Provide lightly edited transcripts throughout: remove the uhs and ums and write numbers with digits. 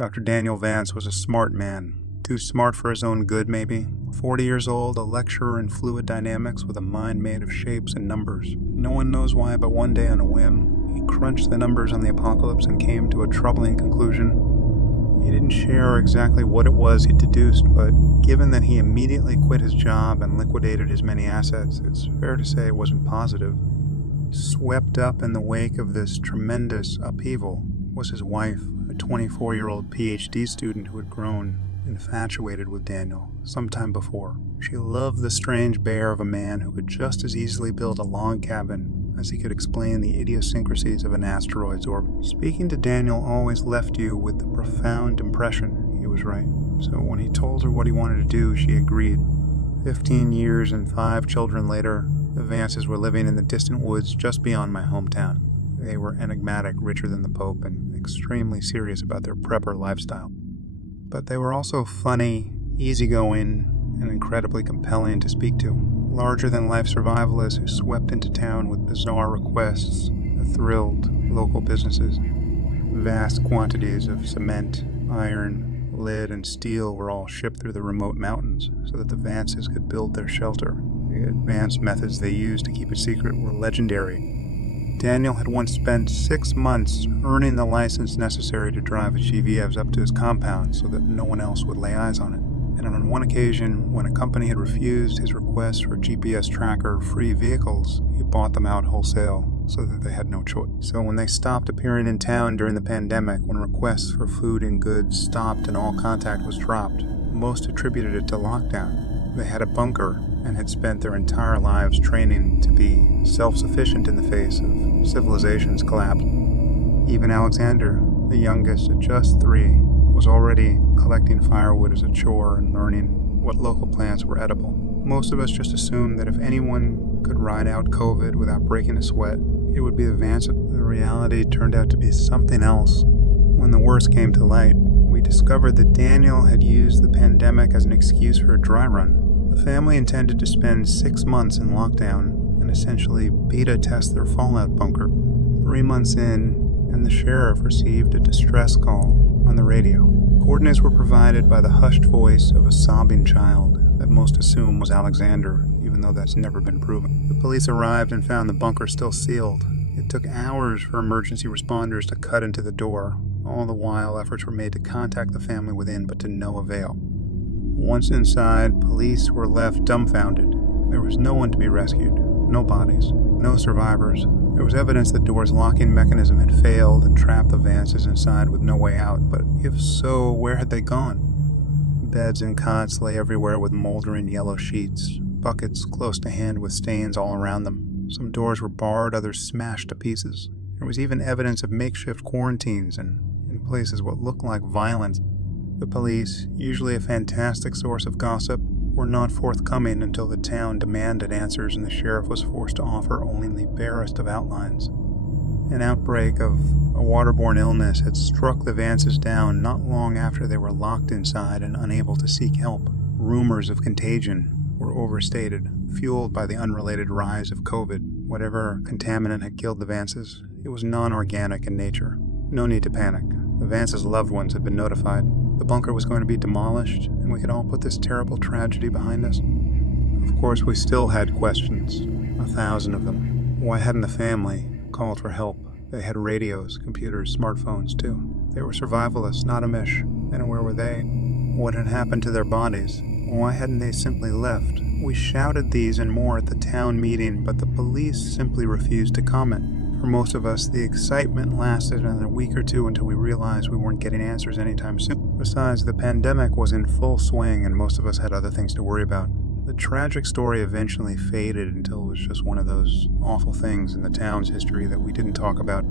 Dr. Daniel Vance was a smart man. Too smart for his own good, maybe. 40 years old, a lecturer in fluid dynamics with a mind made of shapes and numbers. No one knows why, but one day on a whim, he crunched the numbers on the apocalypse and came to a troubling conclusion. He didn't share exactly what it was he deduced, but given that he immediately quit his job and liquidated his many assets, it's fair to say it wasn't positive. Swept up in the wake of this tremendous upheaval was his wife, a 24-year-old PhD student who had grown infatuated with Daniel sometime before. She loved the strange bear of a man who could just as easily build a log cabin as he could explain the idiosyncrasies of an asteroid's orbit. Speaking to Daniel always left you with the profound impression he was right. So when he told her what he wanted to do, she agreed. 15 years and 5 children later, the Vances were living in the distant woods just beyond my hometown. They were enigmatic, richer than the Pope, and extremely serious about their prepper lifestyle. But they were also funny, easygoing, and incredibly compelling to speak to. Larger-than-life survivalists who swept into town with bizarre requests that thrilled local businesses. Vast quantities of cement, iron, lead, and steel were all shipped through the remote mountains so that the Vances could build their shelter. The advanced methods they used to keep it secret were legendary. Daniel had once spent 6 months earning the license necessary to drive his GVFs up to his compound so that no one else would lay eyes on it. And on one occasion, when a company had refused his request for GPS tracker-free vehicles, he bought them out wholesale so that they had no choice. So when they stopped appearing in town during the pandemic, when requests for food and goods stopped and all contact was dropped, most attributed it to lockdown. They had a bunker and had spent their entire lives training to be self-sufficient in the face of civilization's collapse. Even Alexander, the youngest at just 3, was already collecting firewood as a chore and learning what local plants were edible. Most of us just assumed that if anyone could ride out COVID without breaking a sweat, it would be the Vance. The reality turned out to be something else. When the worst came to light, we discovered that Daniel had used the pandemic as an excuse for a dry run. The family intended to spend 6 months in lockdown and essentially beta test their fallout bunker. 3 months in, and the sheriff received a distress call on the radio. Coordinates were provided by the hushed voice of a sobbing child that most assume was Alexander, even though that's never been proven. The police arrived and found the bunker still sealed. It took hours for emergency responders to cut into the door. All the while, efforts were made to contact the family within, but to no avail. Once inside, police were left dumbfounded. There was no one to be rescued, no bodies, no survivors. There was evidence the door's locking mechanism had failed and trapped the Vances inside with no way out, but if so, where had they gone? Beds and cots lay everywhere with moldering yellow sheets, buckets close to hand with stains all around them. Some doors were barred, others smashed to pieces. There was even evidence of makeshift quarantines and, in places, what looked like violence. The police, usually a fantastic source of gossip, were not forthcoming until the town demanded answers and the sheriff was forced to offer only the barest of outlines. An outbreak of a waterborne illness had struck the Vances down not long after they were locked inside and unable to seek help. Rumors of contagion were overstated, fueled by the unrelated rise of COVID. Whatever contaminant had killed the Vances, it was non-organic in nature. No need to panic. The Vances' loved ones had been notified. The bunker was going to be demolished, and we could all put this terrible tragedy behind us. Of course, we still had questions, 1,000 of them. Why hadn't the family called for help? They had radios, computers, smartphones, too. They were survivalists, not Amish. And where were they? What had happened to their bodies? Why hadn't they simply left? We shouted these and more at the town meeting, but the police simply refused to comment. For most of us, the excitement lasted another week or two until we realized we weren't getting answers anytime soon. Besides, the pandemic was in full swing and most of us had other things to worry about. The tragic story eventually faded until it was just one of those awful things in the town's history that we didn't talk about.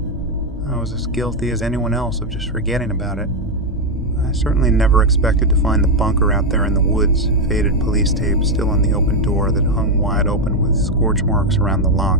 I was as guilty as anyone else of just forgetting about it. I certainly never expected to find the bunker out there in the woods, faded police tape still on the open door that hung wide open with scorch marks around the lock.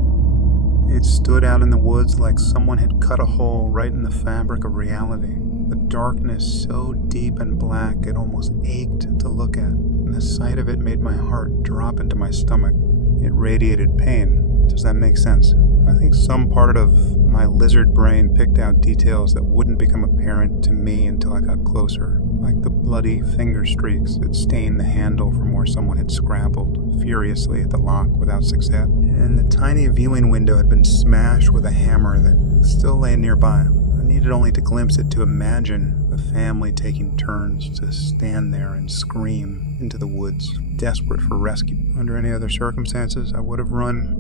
It stood out in the woods like someone had cut a hole right in the fabric of reality. The darkness so deep and black it almost ached to look at, and the sight of it made my heart drop into my stomach. It radiated pain. Does that make sense? I think some part of my lizard brain picked out details that wouldn't become apparent to me until I got closer, like the bloody finger streaks that stained the handle from where someone had scrabbled furiously at the lock without success. And the tiny viewing window had been smashed with a hammer that still lay nearby. I needed only to glimpse it to imagine the family taking turns to stand there and scream into the woods, desperate for rescue. Under any other circumstances, I would have run,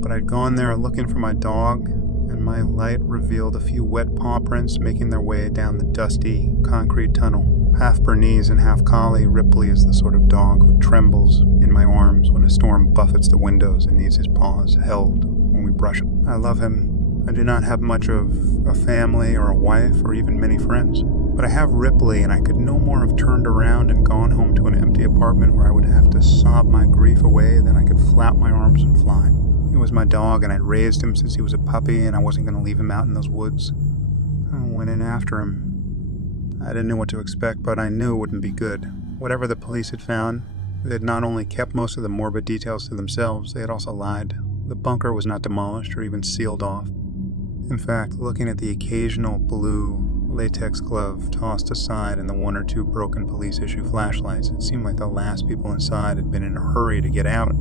but I'd gone there looking for my dog, and my light revealed a few wet paw prints making their way down the dusty concrete tunnel. Half Bernese and half collie, Ripley is the sort of dog who trembles in my arms when a storm buffets the windows and needs his paws held when we brush him. I love him. I do not have much of a family or a wife or even many friends, but I have Ripley, and I could no more have turned around and gone home to an empty apartment where I would have to sob my grief away than I could flap my arms and fly. He was my dog, and I'd raised him since he was a puppy, and I wasn't going to leave him out in those woods. I went in after him. I didn't know what to expect, but I knew it wouldn't be good. Whatever the police had found, they had not only kept most of the morbid details to themselves, they had also lied. The bunker was not demolished or even sealed off. In fact, looking at the occasional blue latex glove tossed aside and the one or two broken police-issue flashlights, it seemed like the last people inside had been in a hurry to get out.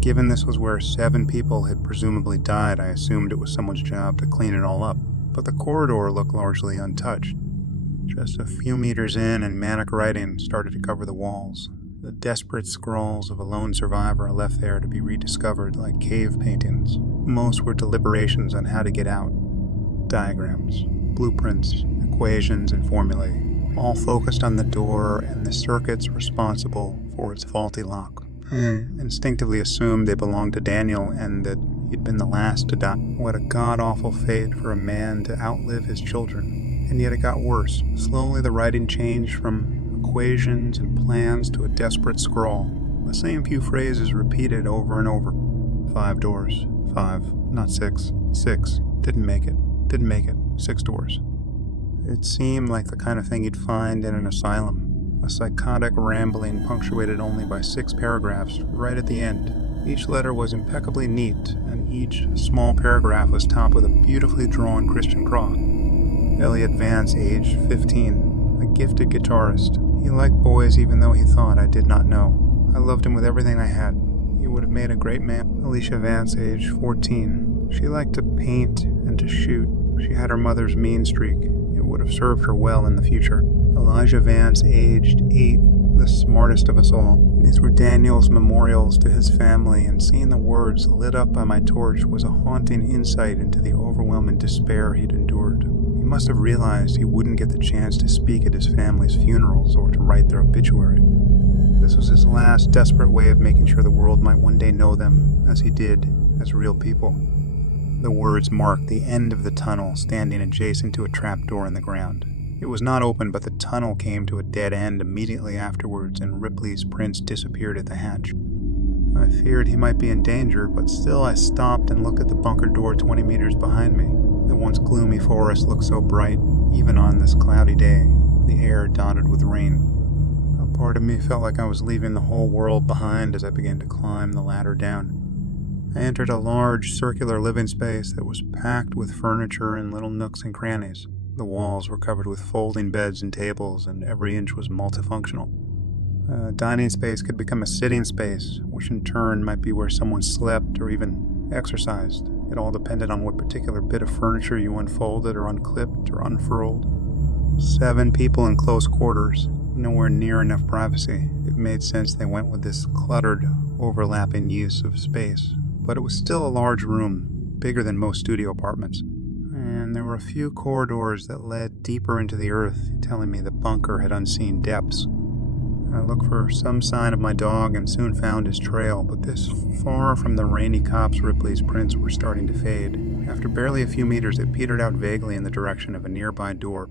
Given this was where 7 people had presumably died, I assumed it was someone's job to clean it all up. But the corridor looked largely untouched. Just a few meters in, and manic writing started to cover the walls. The desperate scrawls of a lone survivor are left there to be rediscovered like cave paintings. Most were deliberations on how to get out. Diagrams, blueprints, equations, and formulae, all focused on the door and the circuits responsible for its faulty lock. I instinctively assumed they belonged to Daniel and that he'd been the last to die. What a god-awful fate for a man to outlive his children. And yet it got worse. Slowly the writing changed from equations and plans to a desperate scrawl. The same few phrases repeated over and over. 5 doors. 5, not 6. 6. Didn't make it. Didn't make it. 6 doors. It seemed like the kind of thing you'd find in an asylum. A psychotic rambling punctuated only by 6 paragraphs right at the end. Each letter was impeccably neat, and each small paragraph was topped with a beautifully drawn Christian cross. Elliot Vance, age 15, a gifted guitarist. He liked boys even though he thought I did not know. I loved him with everything I had. He would have made a great man. Alicia Vance, age 14. She liked to paint and to shoot. She had her mother's mean streak. It would have served her well in the future. Elijah Vance, aged 8, the smartest of us all. These were Daniel's memorials to his family, and seeing the words lit up by my torch was a haunting insight into the overwhelming despair he'd endured. He must have realized he wouldn't get the chance to speak at his family's funerals or to write their obituary. This was his last desperate way of making sure the world might one day know them, as he did, as real people. The words marked the end of the tunnel, standing adjacent to a trapdoor in the ground. It was not open, but the tunnel came to a dead end immediately afterwards, and Ripley's prints disappeared at the hatch. I feared he might be in danger, but still I stopped and looked at the bunker door 20 meters behind me. The once gloomy forest looked so bright, even on this cloudy day, the air dotted with rain. A part of me felt like I was leaving the whole world behind as I began to climb the ladder down. I entered a large, circular living space that was packed with furniture in little nooks and crannies. The walls were covered with folding beds and tables, and every inch was multifunctional. A dining space could become a sitting space, which in turn might be where someone slept or even exercised. It all depended on what particular bit of furniture you unfolded or unclipped or unfurled. 7 people in close quarters, nowhere near enough privacy. It made sense they went with this cluttered, overlapping use of space. But it was still a large room, bigger than most studio apartments. And there were a few corridors that led deeper into the earth, telling me the bunker had unseen depths. I looked for some sign of my dog and soon found his trail, but this far from the rainy copse Ripley's prints were starting to fade. After barely a few meters, it petered out vaguely in the direction of a nearby door.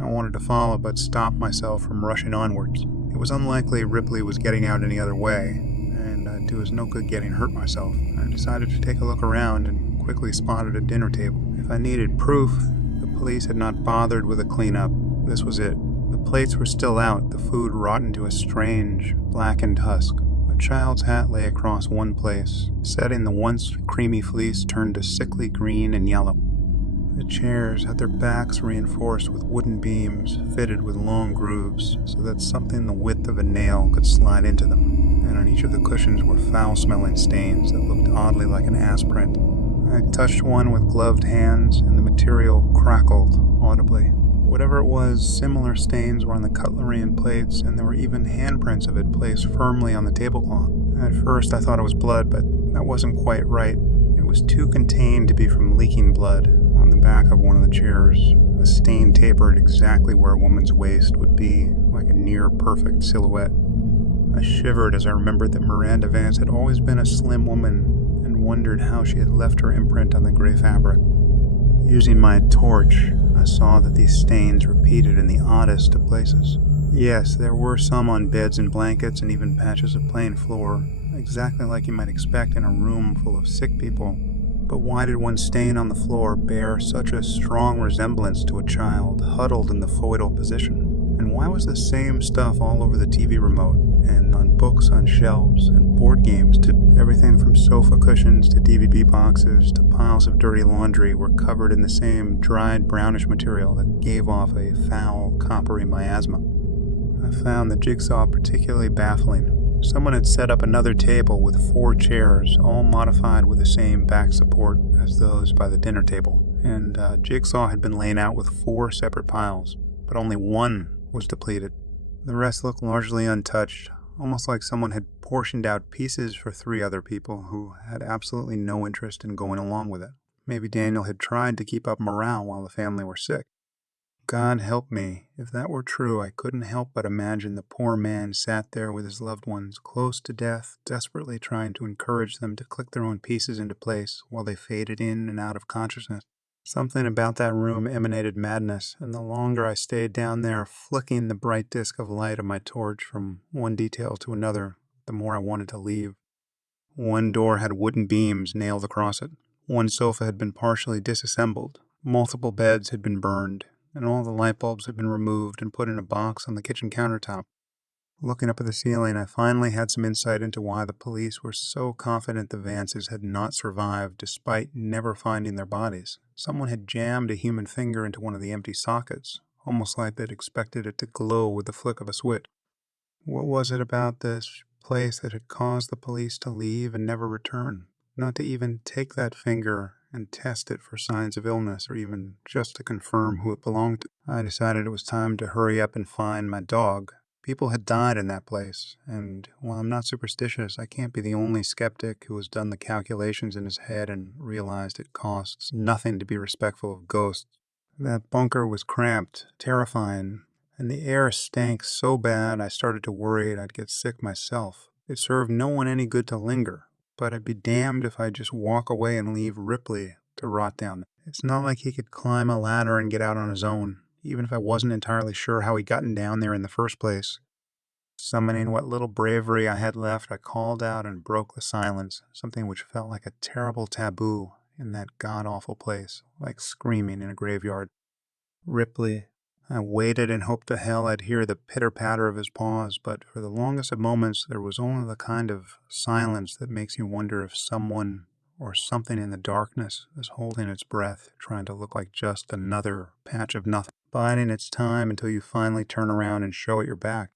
I wanted to follow, but stopped myself from rushing onwards. It was unlikely Ripley was getting out any other way, and I'd do us no good getting hurt myself. I decided to take a look around and quickly spotted a dinner table. If I needed proof, the police had not bothered with a cleanup. This was it. The plates were still out, the food rotten to a strange, blackened husk. A A child's hat lay across one place, setting the once creamy fleece turned to sickly green and yellow. The chairs had their backs reinforced with wooden beams fitted with long grooves so that something the width of a nail could slide into them, and on each of the cushions were foul-smelling stains that looked oddly like an ass print. I touched one with gloved hands, and the material crackled audibly. Whatever it was, similar stains were on the cutlery and plates, and there were even handprints of it placed firmly on the tablecloth. At first I thought it was blood, but that wasn't quite right. It was too contained to be from leaking blood. On the back of one of the chairs, a stain tapered exactly where a woman's waist would be, like a near-perfect silhouette. I shivered as I remembered that Miranda Vance had always been a slim woman and wondered how she had left her imprint on the gray fabric. Using my torch, I saw that these stains repeated in the oddest of places. Yes, there were some on beds and blankets and even patches of plain floor, exactly like you might expect in a room full of sick people. But why did one stain on the floor bear such a strong resemblance to a child huddled in the foetal position? And why was the same stuff all over the TV remote, and on books on shelves, and board games, to everything from sofa cushions to DVD boxes to piles of dirty laundry were covered in the same dried brownish material that gave off a foul, coppery miasma? I found the jigsaw particularly baffling. Someone had set up another table with 4 chairs, all modified with the same back support as those by the dinner table, and jigsaw had been laid out with 4 separate piles, but only one was depleted. The rest looked largely untouched, almost like someone had portioned out pieces for 3 other people who had absolutely no interest in going along with it. Maybe Daniel had tried to keep up morale while the family were sick. God help me. If that were true, I couldn't help but imagine the poor man sat there with his loved ones, close to death, desperately trying to encourage them to click their own pieces into place while they faded in and out of consciousness. Something about that room emanated madness, and the longer I stayed down there, flicking the bright disk of light of my torch from one detail to another, the more I wanted to leave. One door had wooden beams nailed across it. One sofa had been partially disassembled. Multiple beds had been burned, and all the light bulbs had been removed and put in a box on the kitchen countertop. Looking up at the ceiling, I finally had some insight into why the police were so confident the Vances had not survived despite never finding their bodies. Someone had jammed a human finger into one of the empty sockets, almost like they'd expected it to glow with the flick of a switch. What was it about this place that had caused the police to leave and never return? Not to even take that finger and test it for signs of illness, or even just to confirm who it belonged to. I decided it was time to hurry up and find my dog. People had died in that place, and while I'm not superstitious, I can't be the only skeptic who has done the calculations in his head and realized it costs nothing to be respectful of ghosts. That bunker was cramped, terrifying, and the air stank so bad I started to worry I'd get sick myself. It served no one any good to linger. But I'd be damned if I'd just walk away and leave Ripley to rot down. It's not like he could climb a ladder and get out on his own, even if I wasn't entirely sure how he'd gotten down there in the first place. Summoning what little bravery I had left, I called out and broke the silence, something which felt like a terrible taboo in that god-awful place, like screaming in a graveyard. Ripley. I waited and hoped to hell I'd hear the pitter-patter of his paws, but for the longest of moments there was only the kind of silence that makes you wonder if someone or something in the darkness is holding its breath, trying to look like just another patch of nothing, biding its time until you finally turn around and show it your back.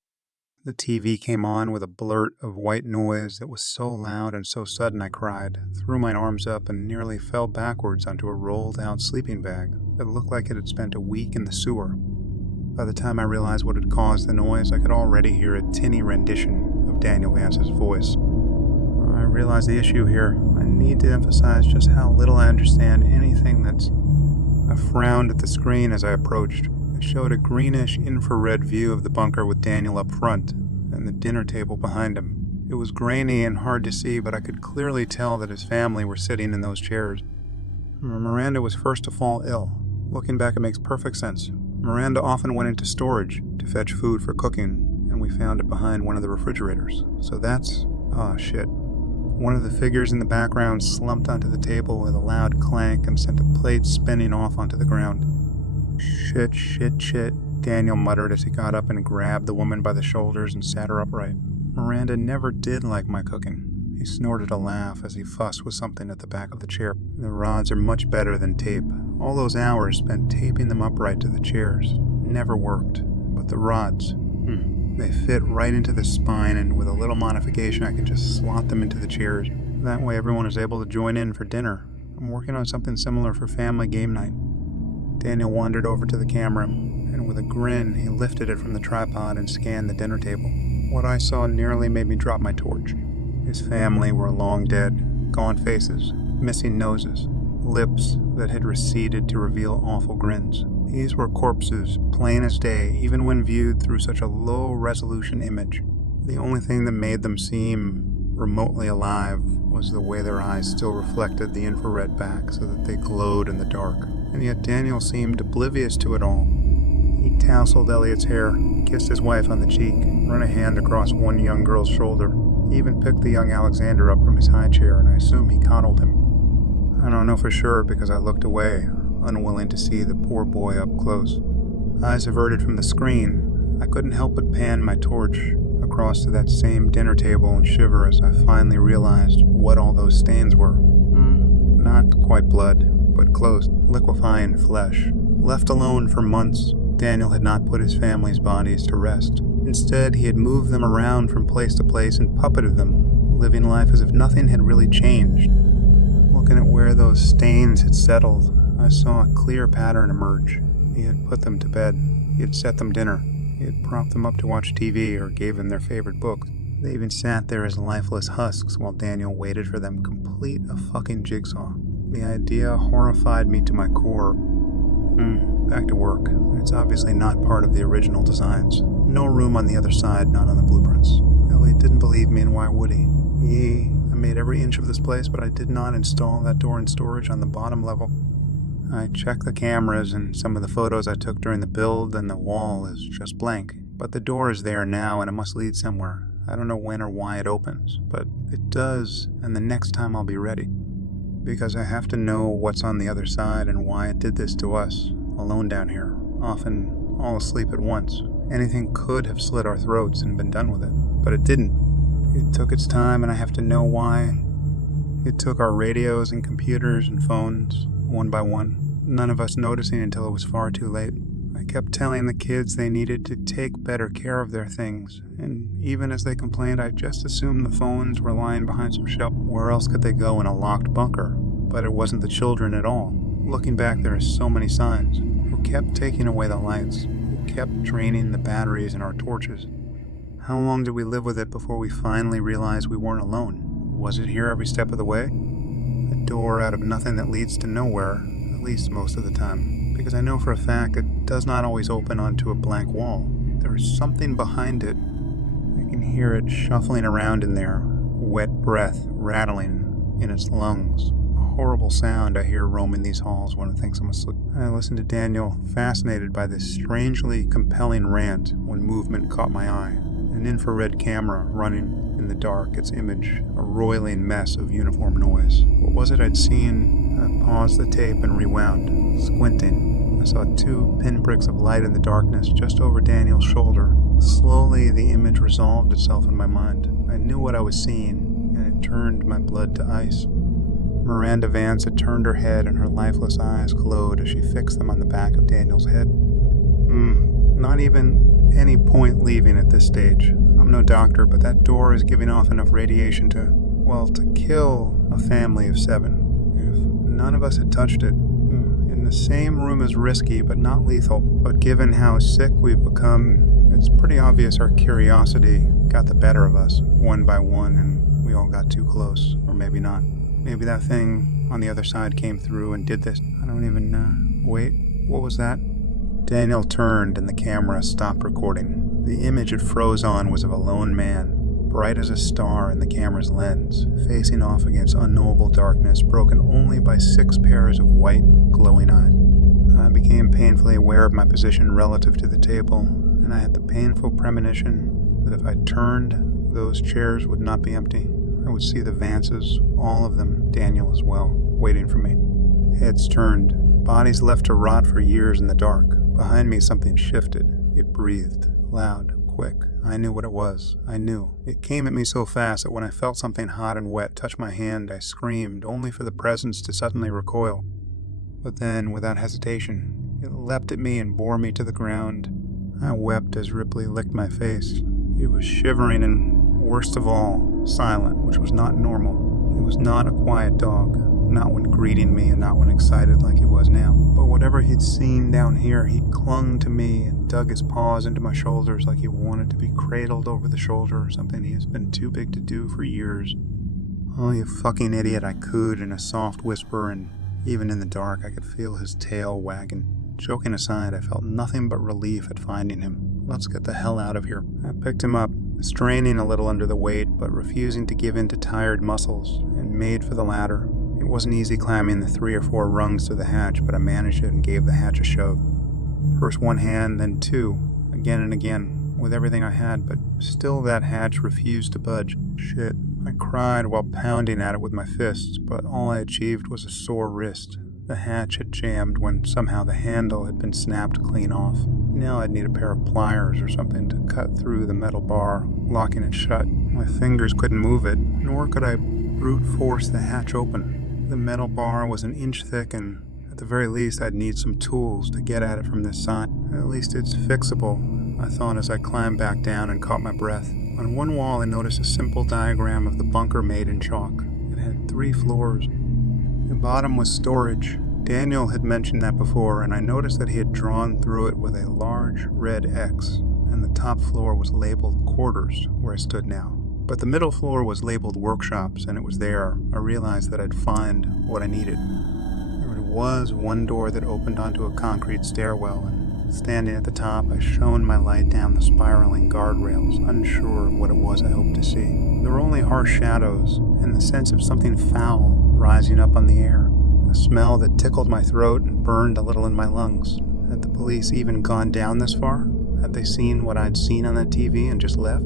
The TV came on with a blurt of white noise that was so loud and so sudden I cried, threw my arms up, and nearly fell backwards onto a rolled-out sleeping bag that looked like it had spent a week in the sewer. By the time I realized what had caused the noise, I could already hear a tinny rendition of Daniel Vance's voice. I realized the issue here. I need to emphasize just how little I understand anything that's... I frowned at the screen as I approached. It showed a greenish infrared view of the bunker with Daniel up front and the dinner table behind him. It was grainy and hard to see, but I could clearly tell that his family were sitting in those chairs. Miranda was first to fall ill. Looking back, it makes perfect sense. Miranda often went into storage to fetch food for cooking, and we found it behind one of the refrigerators. So that's... oh, shit. One of the figures in the background slumped onto the table with a loud clank and sent a plate spinning off onto the ground. Shit, Daniel muttered as he got up and grabbed the woman by the shoulders and sat her upright. Miranda never did like my cooking. He snorted a laugh as he fussed with something at the back of the chair. The rods are much better than tape. All those hours spent taping them upright to the chairs never worked. But the rods, they fit right into the spine, and with a little modification I can just slot them into the chairs. That way everyone is able to join in for dinner. I'm working on something similar for family game night. Daniel wandered over to the camera, and with a grin, he lifted it from the tripod and scanned the dinner table. What I saw nearly made me drop my torch. His family were long dead, gaunt faces, missing noses, lips that had receded to reveal awful grins. These were corpses, plain as day, even when viewed through such a low-resolution image. The only thing that made them seem remotely alive was the way their eyes still reflected the infrared back so that they glowed in the dark. And yet Daniel seemed oblivious to it all. He tousled Elliot's hair, kissed his wife on the cheek, run a hand across one young girl's shoulder. He even picked the young Alexander up from his high chair, and I assume he coddled him. I don't know for sure because I looked away, unwilling to see the poor boy up close. Eyes averted from the screen, I couldn't help but pan my torch across to that same dinner table and shiver as I finally realized what all those stains were. Not quite blood, but close, liquefying flesh. Left alone for months, Daniel had not put his family's bodies to rest. Instead, he had moved them around from place to place and puppeted them, living life as if nothing had really changed. Looking at where those stains had settled, I saw a clear pattern emerge. He had put them to bed. He had set them dinner. He had propped them up to watch TV or gave them their favorite books. They even sat there as lifeless husks while Daniel waited for them, complete a fucking jigsaw. The idea horrified me to my core. Back to work. It's obviously not part of the original designs. No room on the other side, not on the blueprints. Elliot didn't believe me, and why would he? I made every inch of this place, but I did not install that door in storage on the bottom level. I checked the cameras and some of the photos I took during the build, and the wall is just blank. But the door is there now, and it must lead somewhere. I don't know when or why it opens, but it does, and the next time I'll be ready. Because I have to know what's on the other side and why it did this to us, alone down here, often all asleep at once. Anything could have slit our throats and been done with it, but it didn't. It took its time, and I have to know why. It took our radios and computers and phones, one by one, none of us noticing until it was far too late. I kept telling the kids they needed to take better care of their things, and even as they complained, I just assumed the phones were lying behind some shelf. Where else could they go in a locked bunker? But it wasn't the children at all. Looking back, there are so many signs. Who kept taking away the lights? Who kept draining the batteries in our torches? How long did we live with it before we finally realized we weren't alone? Was it here every step of the way? A door out of nothing that leads to nowhere, at least most of the time, because I know for a fact it does not always open onto a blank wall. There is something behind it. I can hear it shuffling around in there, wet breath rattling in its lungs. A horrible sound I hear roaming these halls when it thinks I'm asleep. I listened to Daniel, fascinated by this strangely compelling rant when movement caught my eye. An infrared camera running in the dark, its image a roiling mess of uniform noise. What was it I'd seen? I paused the tape and rewound, squinting. I saw 2 pinpricks of light in the darkness just over Daniel's shoulder. Slowly, the image resolved itself in my mind. I knew what I was seeing, and it turned my blood to ice. Miranda Vance had turned her head, and her lifeless eyes glowed as she fixed them on the back of Daniel's head. Not even any point leaving at this stage. I'm no doctor, but that door is giving off enough radiation to kill a family of 7. If none of us had touched it, in the same room is risky, but not lethal. But given how sick we've become, it's pretty obvious our curiosity got the better of us, one by one, and we all got too close. Or maybe not. Maybe that thing on the other side came through and did this. I don't even know. Wait, what was that? Daniel turned and the camera stopped recording. The image it froze on was of a lone man, bright as a star in the camera's lens, facing off against unknowable darkness broken only by 6 pairs of white, glowing eyes. I became painfully aware of my position relative to the table, and I had the painful premonition that if I turned, those chairs would not be empty. I would see the Vances, all of them, Daniel as well, waiting for me. Heads turned, bodies left to rot for years in the dark. Behind me, something shifted. It breathed, loud, quick. I knew what it was. I knew. It came at me so fast that when I felt something hot and wet touch my hand, I screamed, only for the presence to suddenly recoil. But then, without hesitation, it leapt at me and bore me to the ground. I wept as Ripley licked my face. He was shivering and, worst of all, silent, which was not normal. He was not a quiet dog, not when greeting me and not when excited like he was now. But whatever he'd seen down here, he clung to me and dug his paws into my shoulders like he wanted to be cradled over the shoulder, something he has been too big to do for years. "Oh, you fucking idiot," I cooed in a soft whisper, and even in the dark I could feel his tail wagging. Joking aside, I felt nothing but relief at finding him. Let's get the hell out of here. I picked him up, straining a little under the weight, but refusing to give in to tired muscles, and made for the ladder. It wasn't easy climbing the 3 or 4 rungs to the hatch, but I managed it and gave the hatch a shove. First one hand, then 2, again and again, with everything I had, but still that hatch refused to budge. Shit. I cried while pounding at it with my fists, but all I achieved was a sore wrist. The hatch had jammed when somehow the handle had been snapped clean off. Now I'd need a pair of pliers or something to cut through the metal bar, locking it shut. My fingers couldn't move it, nor could I brute force the hatch open. The metal bar was an inch thick, and at the very least I'd need some tools to get at it from this side. At least it's fixable, I thought as I climbed back down and caught my breath. On one wall I noticed a simple diagram of the bunker made in chalk. It had 3 floors. The bottom was storage. Daniel had mentioned that before, and I noticed that he had drawn through it with a large red X, and the top floor was labeled quarters, where I stood now. But the middle floor was labeled workshops, and it was there I realized that I'd find what I needed. There was one door that opened onto a concrete stairwell, and standing at the top, I shone my light down the spiraling guardrails, unsure of what it was I hoped to see. There were only harsh shadows, and the sense of something foul rising up on the air, a smell that tickled my throat and burned a little in my lungs. Had the police even gone down this far? Had they seen what I'd seen on that TV and just left?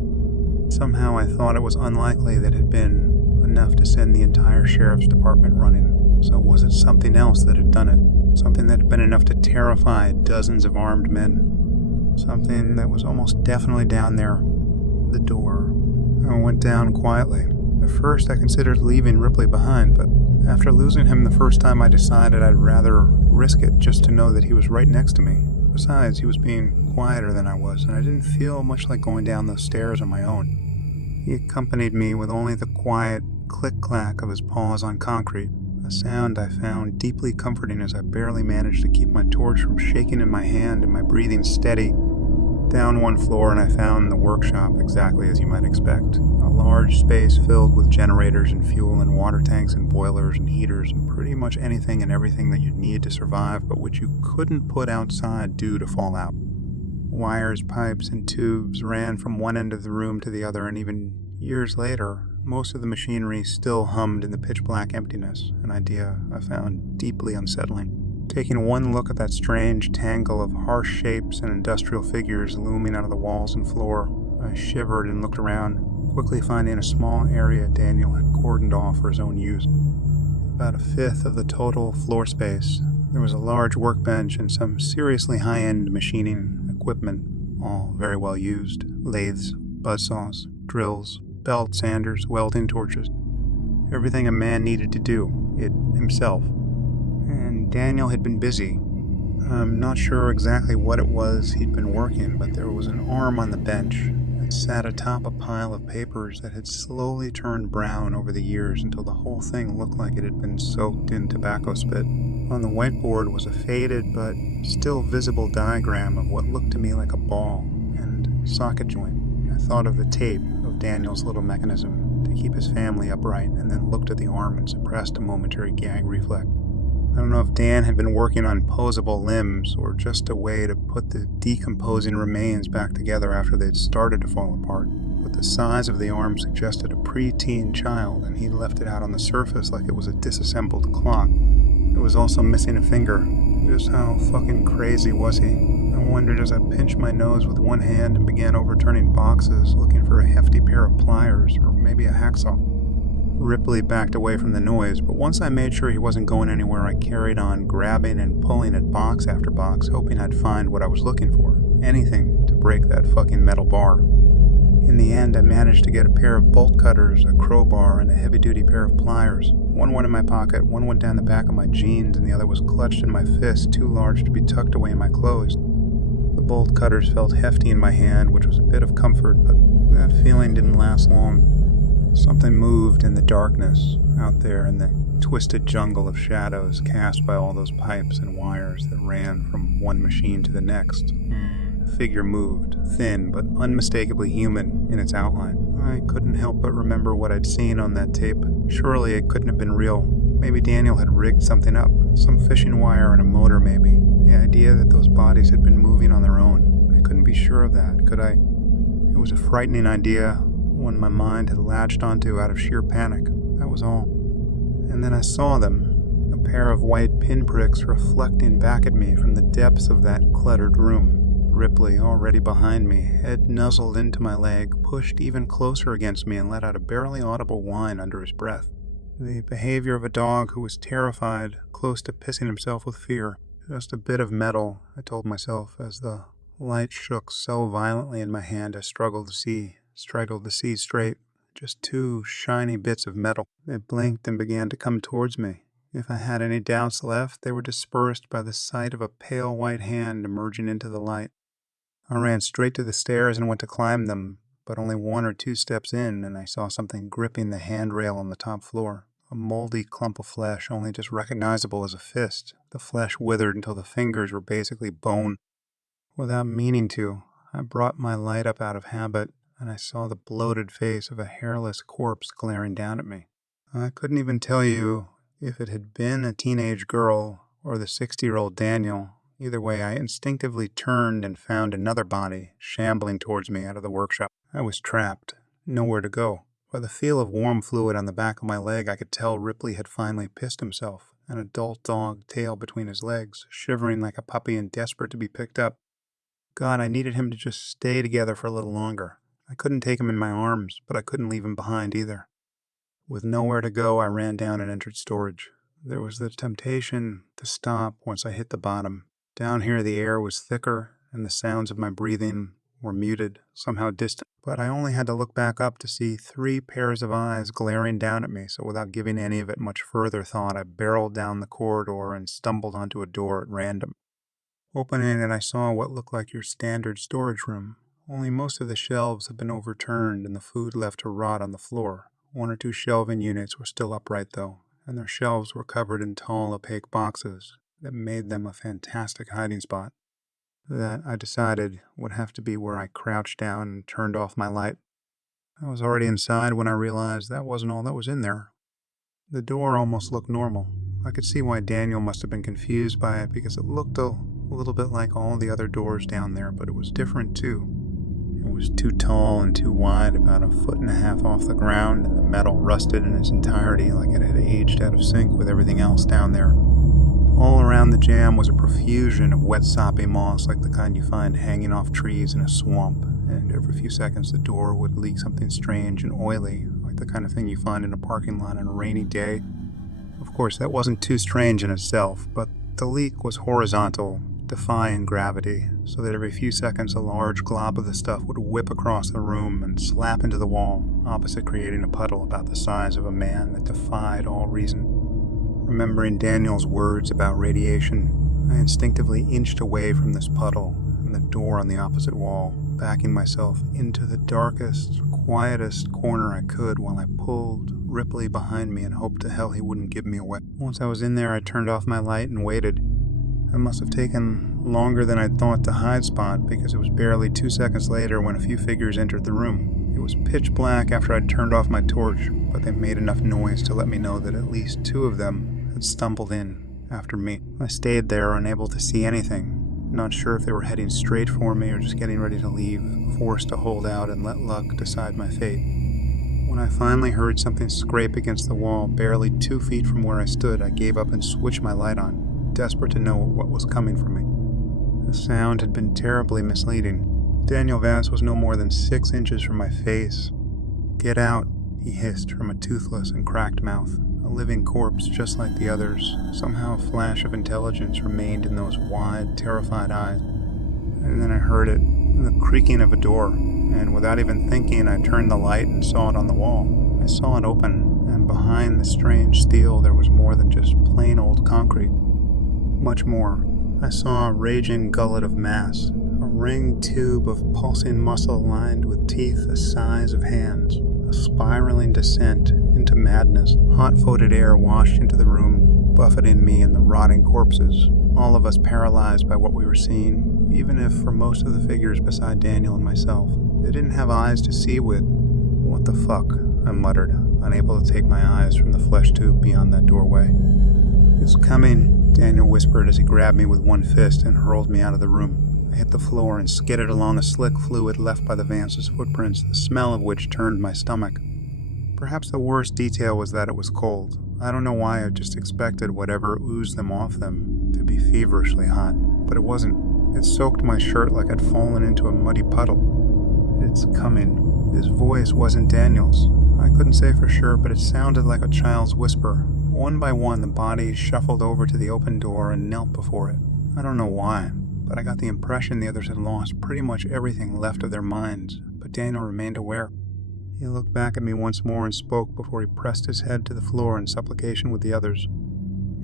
Somehow I thought it was unlikely that it had been enough to send the entire sheriff's department running. So was it something else that had done it? Something that had been enough to terrify dozens of armed men? Something that was almost definitely down there. The door. I went down quietly. At first I considered leaving Ripley behind, but after losing him the first time I decided I'd rather risk it just to know that he was right next to me. Besides, he was being quieter than I was, and I didn't feel much like going down those stairs on my own. He accompanied me with only the quiet click-clack of his paws on concrete, a sound I found deeply comforting as I barely managed to keep my torch from shaking in my hand and my breathing steady. Down one floor and I found the workshop exactly as you might expect. A large space filled with generators and fuel and water tanks and boilers and heaters and pretty much anything and everything that you'd need to survive but which you couldn't put outside due to fallout. Wires, pipes, and tubes ran from one end of the room to the other, and even years later, most of the machinery still hummed in the pitch-black emptiness, an idea I found deeply unsettling. Taking one look at that strange tangle of harsh shapes and industrial figures looming out of the walls and floor, I shivered and looked around, quickly finding a small area Daniel had cordoned off for his own use. About a fifth of the total floor space, there was a large workbench and some seriously high-end machining equipment, all very well used. Lathes, buzzsaws, drills, belt sanders, welding torches. Everything a man needed to do, it himself. And Daniel had been busy. I'm not sure exactly what it was he'd been working, but there was an arm on the bench that sat atop a pile of papers that had slowly turned brown over the years until the whole thing looked like it had been soaked in tobacco spit. On the whiteboard was a faded but still visible diagram of what looked to me like a ball and socket joint. I thought of the tape of Daniel's little mechanism to keep his family upright, and then looked at the arm and suppressed a momentary gag reflex. I don't know if Dan had been working on posable limbs or just a way to put the decomposing remains back together after they'd started to fall apart, but the size of the arm suggested a pre-teen child, and he left it out on the surface like it was a disassembled clock. It was also missing a finger. Just how fucking crazy was he? I wondered as I pinched my nose with one hand and began overturning boxes, looking for a hefty pair of pliers or maybe a hacksaw. Ripley backed away from the noise, but once I made sure he wasn't going anywhere, I carried on, grabbing and pulling at box after box, hoping I'd find what I was looking for. Anything to break that fucking metal bar. In the end, I managed to get a pair of bolt cutters, a crowbar, and a heavy-duty pair of pliers. One went in my pocket, one went down the back of my jeans, and the other was clutched in my fist, too large to be tucked away in my clothes. The bolt cutters felt hefty in my hand, which was a bit of comfort, but that feeling didn't last long. Something moved in the darkness, out there in the twisted jungle of shadows cast by all those pipes and wires that ran from one machine to the next. A figure moved, thin but unmistakably human in its outline. I couldn't help but remember what I'd seen on that tape. Surely it couldn't have been real. Maybe Daniel had rigged something up, some fishing wire and a motor maybe. The idea that those bodies had been moving on their own. I couldn't be sure of that, could I? It was a frightening idea, one my mind had latched onto out of sheer panic. That was all. And then I saw them, a pair of white pinpricks reflecting back at me from the depths of that cluttered room. Ripley, already behind me, head nuzzled into my leg, pushed even closer against me and let out a barely audible whine under his breath. The behavior of a dog who was terrified, close to pissing himself with fear. Just a bit of metal, I told myself, as the light shook so violently in my hand I struggled to see straight. Just two shiny bits of metal. They blinked and began to come towards me. If I had any doubts left, they were dispersed by the sight of a pale white hand emerging into the light. I ran straight to the stairs and went to climb them, but only 1 or 2 steps in, and I saw something gripping the handrail on the top floor. A moldy clump of flesh, only just recognizable as a fist. The flesh withered until the fingers were basically bone. Without meaning to, I brought my light up out of habit, and I saw the bloated face of a hairless corpse glaring down at me. I couldn't even tell you if it had been a teenage girl or the 60-year-old Daniel. Either way, I instinctively turned and found another body shambling towards me out of the workshop. I was trapped, nowhere to go. By the feel of warm fluid on the back of my leg, I could tell Ripley had finally pissed himself, an adult dog tail between his legs, shivering like a puppy and desperate to be picked up. God, I needed him to just stay together for a little longer. I couldn't take him in my arms, but I couldn't leave him behind either. With nowhere to go, I ran down and entered storage. There was the temptation to stop once I hit the bottom. Down here the air was thicker, and the sounds of my breathing were muted, somehow distant. But I only had to look back up to see 3 pairs of eyes glaring down at me, so without giving any of it much further thought, I barreled down the corridor and stumbled onto a door at random. Opening it, I saw what looked like your standard storage room, only most of the shelves had been overturned and the food left to rot on the floor. 1 or 2 shelving units were still upright, though, and their shelves were covered in tall, opaque boxes that made them a fantastic hiding spot. That, I decided, would have to be where I crouched down and turned off my light. I was already inside when I realized that wasn't all that was in there. The door almost looked normal. I could see why Daniel must have been confused by it, because it looked a little bit like all the other doors down there, but it was different too. It was too tall and too wide, about 1.5 feet off the ground, and the metal rusted in its entirety like it had aged out of sync with everything else down there. All around the jam was a profusion of wet soppy moss like the kind you find hanging off trees in a swamp, and every few seconds the door would leak something strange and oily, like the kind of thing you find in a parking lot on a rainy day. Of course, that wasn't too strange in itself, but the leak was horizontal, defying gravity, so that every few seconds a large glob of the stuff would whip across the room and slap into the wall, opposite creating a puddle about the size of a man that defied all reason. Remembering Daniel's words about radiation, I instinctively inched away from this puddle and the door on the opposite wall, backing myself into the darkest, quietest corner I could while I pulled Ripley behind me and hoped to hell he wouldn't give me away. Once I was in there, I turned off my light and waited. It must have taken longer than I'd thought to hide spot, because it was barely 2 seconds later when a few figures entered the room. It was pitch black after I'd turned off my torch, but they made enough noise to let me know that at least 2 of them had stumbled in after me. I stayed there, unable to see anything, not sure if they were heading straight for me or just getting ready to leave, forced to hold out and let luck decide my fate. When I finally heard something scrape against the wall barely 2 feet from where I stood, I gave up and switched my light on, desperate to know what was coming for me. The sound had been terribly misleading. Daniel Vance was no more than 6 inches from my face. "Get out," he hissed from a toothless and cracked mouth. A living corpse just like the others. Somehow a flash of intelligence remained in those wide, terrified eyes. And then I heard it. the creaking of a door, and without even thinking, I turned the light and saw it on the wall. I saw it open, and behind the strange steel there was more than just plain old concrete. Much more. I saw a raging gullet of mass, a ringed tube of pulsing muscle lined with teeth the size of hands, a spiraling descent into madness. Hot-footed air washed into the room, buffeting me and the rotting corpses, all of us paralyzed by what we were seeing, even if for most of the figures beside Daniel and myself, they didn't have eyes to see with. What the fuck? I muttered, unable to take my eyes from the flesh tube beyond that doorway. It's coming, Daniel whispered as he grabbed me with one fist and hurled me out of the room. I hit the floor and skidded along a slick fluid left by the Vance's footprints, the smell of which turned my stomach. Perhaps the worst detail was that it was cold. I don't know why I just expected whatever oozed them off them to be feverishly hot, but it wasn't. It soaked my shirt like I'd fallen into a muddy puddle. It's coming. His voice wasn't Daniel's. I couldn't say for sure, but it sounded like a child's whisper. One by one, the bodies shuffled over to the open door and knelt before it. I don't know why, but I got the impression the others had lost pretty much everything left of their minds, but Daniel remained aware. He looked back at me once more and spoke before he pressed his head to the floor in supplication with the others.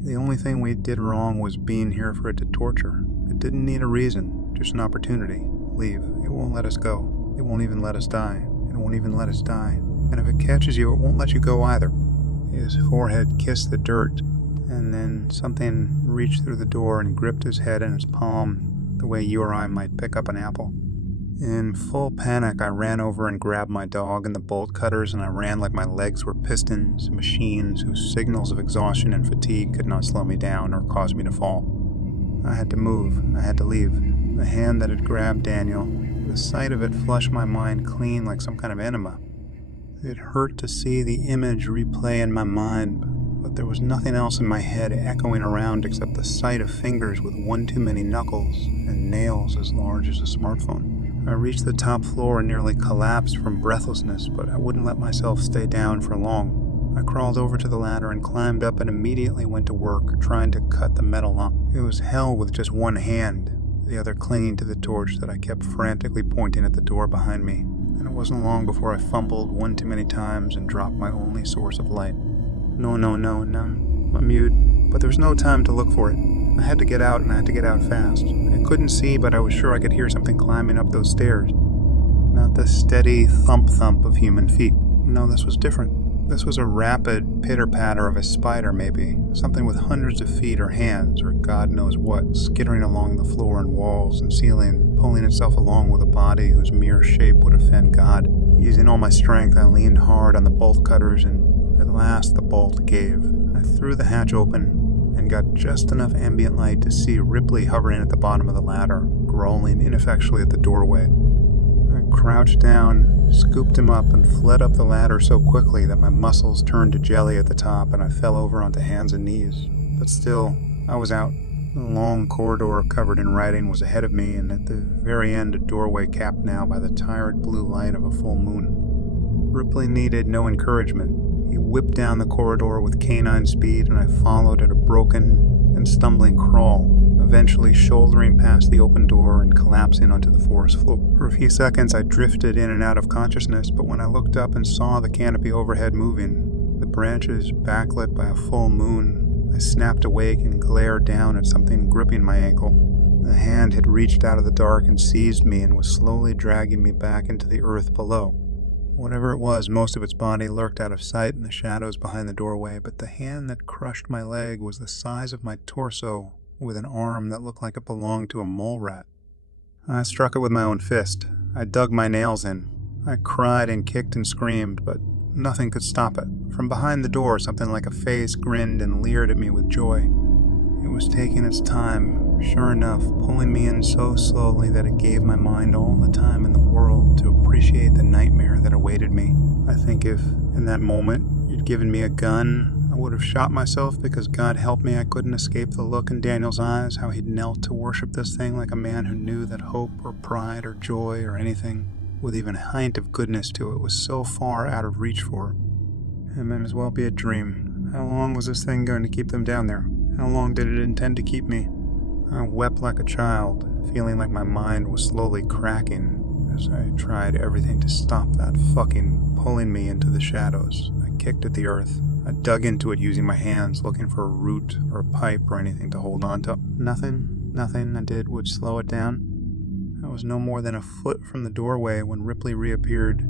The only thing we did wrong was being here for it to torture. It didn't need a reason, just an opportunity. Leave. It won't let us go. It won't even let us die. It won't even let us die. And if it catches you, it won't let you go either. His forehead kissed the dirt, and then something reached through the door and gripped his head in its palm, the way you or I might pick up an apple. In full panic, I ran over and grabbed my dog and the bolt cutters, and I ran like my legs were pistons, machines whose signals of exhaustion and fatigue could not slow me down or cause me to fall. I had to move. I had to leave. The hand that had grabbed Daniel, the sight of it flushed my mind clean like some kind of enema. It hurt to see the image replay in my mind, but there was nothing else in my head echoing around except the sight of fingers with one too many knuckles and nails as large as a smartphone. I reached the top floor and nearly collapsed from breathlessness, but I wouldn't let myself stay down for long. I crawled over to the ladder and climbed up and immediately went to work trying to cut the metal up. It was hell with just one hand, the other clinging to the torch that I kept frantically pointing at the door behind me. And it wasn't long before I fumbled one too many times and dropped my only source of light. No, I'm mute, but there was no time to look for it. I had to get out, and I had to get out fast. I couldn't see, but I was sure I could hear something climbing up those stairs. Not the steady thump-thump of human feet. No, this was different. This was a rapid pitter-patter of a spider, maybe. Something with hundreds of feet or hands, or God knows what, skittering along the floor and walls and ceiling, pulling itself along with a body whose mere shape would offend God. Using all my strength, I leaned hard on the bolt cutters, and at last the bolt gave. I threw the hatch open and got just enough ambient light to see Ripley hovering at the bottom of the ladder, growling ineffectually at the doorway. I crouched down, scooped him up, and fled up the ladder so quickly that my muscles turned to jelly at the top and I fell over onto hands and knees. But still, I was out. The long corridor covered in writing was ahead of me, and at the very end a doorway capped now by the tired blue light of a full moon. Ripley needed no encouragement. He whipped down the corridor with canine speed, and I followed at a broken and stumbling crawl, eventually shouldering past the open door and collapsing onto the forest floor. For a few seconds I drifted in and out of consciousness, but when I looked up and saw the canopy overhead moving, the branches backlit by a full moon, I snapped awake and glared down at something gripping my ankle. The hand had reached out of the dark and seized me and was slowly dragging me back into the earth below. Whatever it was, most of its body lurked out of sight in the shadows behind the doorway, but the hand that crushed my leg was the size of my torso, with an arm that looked like it belonged to a mole rat. I struck it with my own fist. I dug my nails in. I cried and kicked and screamed, but nothing could stop it. From behind the door, something like a face grinned and leered at me with joy. It was taking its time, sure enough, pulling me in so slowly that it gave my mind all the time in the world to appreciate the nightmare that awaited me. I think if, in that moment, you'd given me a gun, I would have shot myself because God help me I couldn't escape the look in Daniel's eyes, how he'd knelt to worship this thing like a man who knew that hope or pride or joy or anything with even a hint of goodness to it was so far out of reach for. It might as well be a dream. How long was this thing going to keep them down there? How long did it intend to keep me? I wept like a child, feeling like my mind was slowly cracking as I tried everything to stop that fucking pulling me into the shadows. I kicked at the earth. I dug into it using my hands, looking for a root or a pipe or anything to hold on to. Nothing I did would slow it down. I was no more than a foot from the doorway when Ripley reappeared.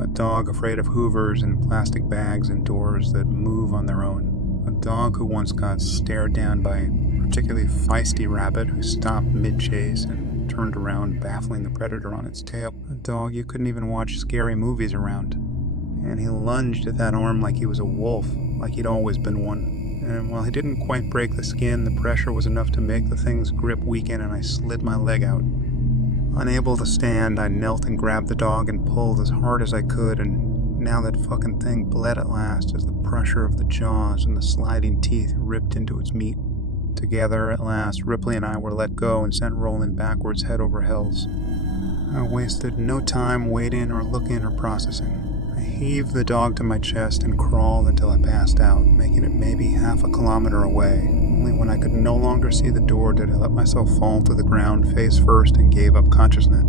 A dog afraid of hoovers and plastic bags and doors that move on their own. A dog who once got stared down by a particularly feisty rabbit who stopped mid-chase and turned around, baffling the predator on its tail. A dog you couldn't even watch scary movies around. And he lunged at that arm like he was a wolf, like he'd always been one. And while he didn't quite break the skin, the pressure was enough to make the thing's grip weaken, and I slid my leg out. Unable to stand, I knelt and grabbed the dog and pulled as hard as I could, and now that fucking thing bled at last as the pressure of the jaws and the sliding teeth ripped into its meat. Together, at last, Ripley and I were let go and sent rolling backwards head over heels. I wasted no time waiting or looking or processing. I heaved the dog to my chest and crawled until I passed out, making it maybe half a kilometer away. Only when I could no longer see the door did I let myself fall to the ground face first and gave up consciousness.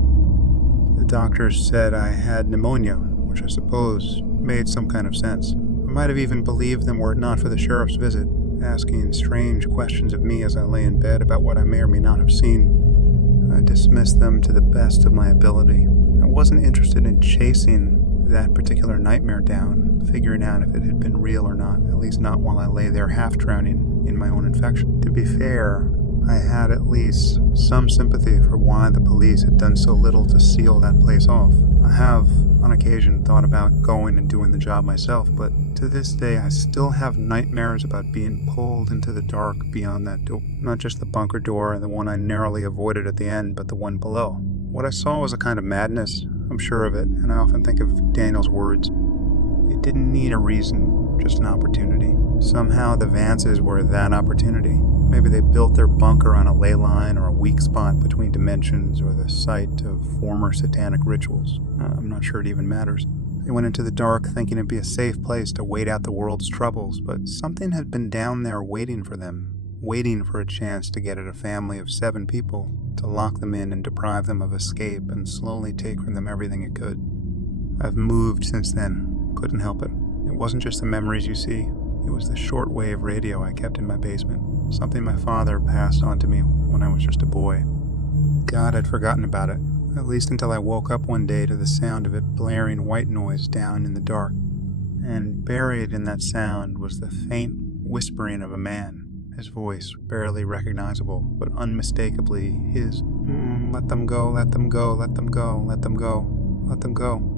The doctors said I had pneumonia, which I suppose made some kind of sense. I might have even believed them were it not for the sheriff's visit, asking strange questions of me as I lay in bed about what I may or may not have seen. I dismissed them to the best of my ability. I wasn't interested in chasing that particular nightmare down, figuring out if it had been real or not, at least not while I lay there half drowning in my own infection. To be fair, I had at least some sympathy for why the police had done so little to seal that place off. I have, on occasion, thought about going and doing the job myself, but to this day I still have nightmares about being pulled into the dark beyond that door. Not just the bunker door, the one I narrowly avoided at the end, but the one below. What I saw was a kind of madness, I'm sure of it, and I often think of Daniel's words. It didn't need a reason, just an opportunity. Somehow the Vances were that opportunity. Maybe they built their bunker on a ley line or a weak spot between dimensions or the site of former satanic rituals. I'm not sure it even matters. They went into the dark thinking it'd be a safe place to wait out the world's troubles, but something had been down there waiting for them, waiting for a chance to get at a family of 7 people, to lock them in and deprive them of escape and slowly take from them everything it could. I've moved since then. Couldn't help it. It wasn't just the memories you see. It was the shortwave radio I kept in my basement, something my father passed on to me when I was just a boy. God, I'd forgotten about it, at least until I woke up one day to the sound of it blaring white noise down in the dark. And buried in that sound was the faint whispering of a man, his voice barely recognizable, but unmistakably his, let them go, let them go, let them go, let them go, let them go.